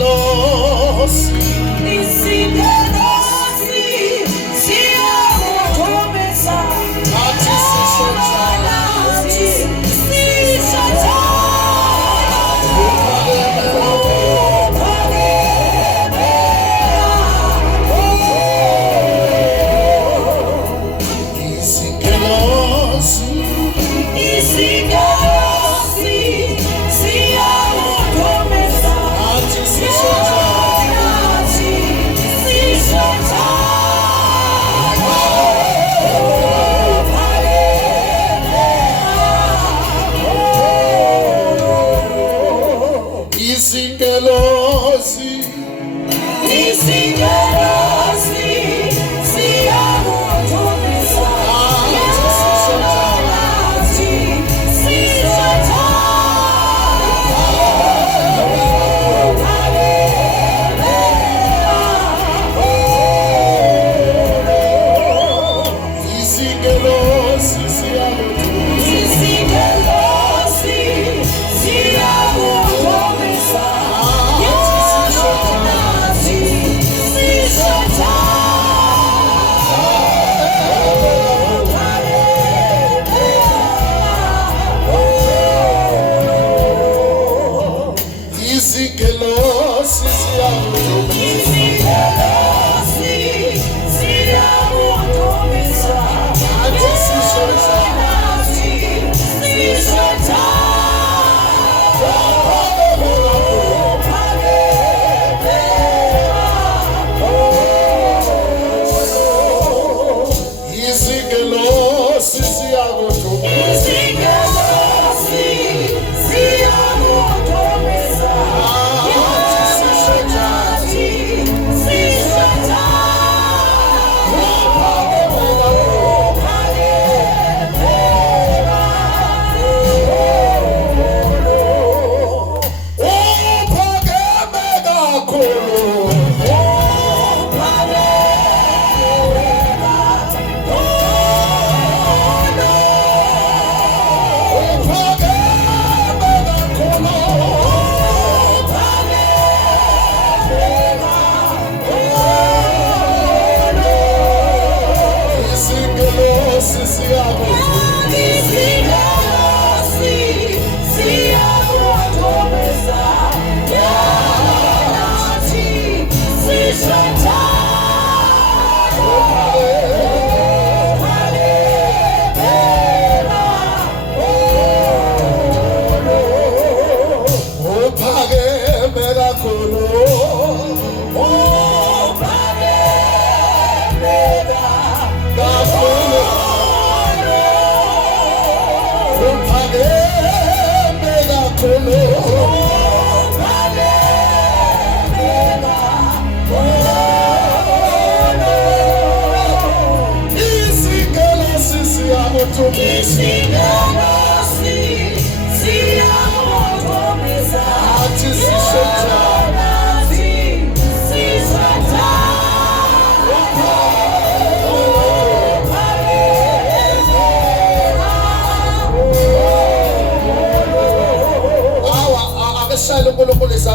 Isigelosi, isigelosi, siyakuthobisa. nathi sishonjana, Nathi sishonjana. isigelosi, Isigelosi, siyakuthobisa. nathi sishonjana, Nathi sishonjana. isigelosi, Isigelosi, siyakuthobisa. nathi sishonjana, Nathi sishonjana. isigelosi siyakuthula, Isigelosi, siyakuthobisa. nathi sishonjana, Nathi sishonjana. isigelosi siyakuthula, Isigelosi, siyakuthobisa. nathi sishonjana, Nathi sishonjana. isigelosi siyakuthula, Isigelosi, siyakuthobisa. nathi sishonjana, Nathi sishonjana. uphakeme kakhulu, uphakeme kakhulu, isigelosi siyakuthula, Isigelosi, siyakuthobisa. Nathi sishonjana. uphakeme kakhulu, kakhulu, uphakeme kakhulu, isigelosi siyakuthula, Isigelosi,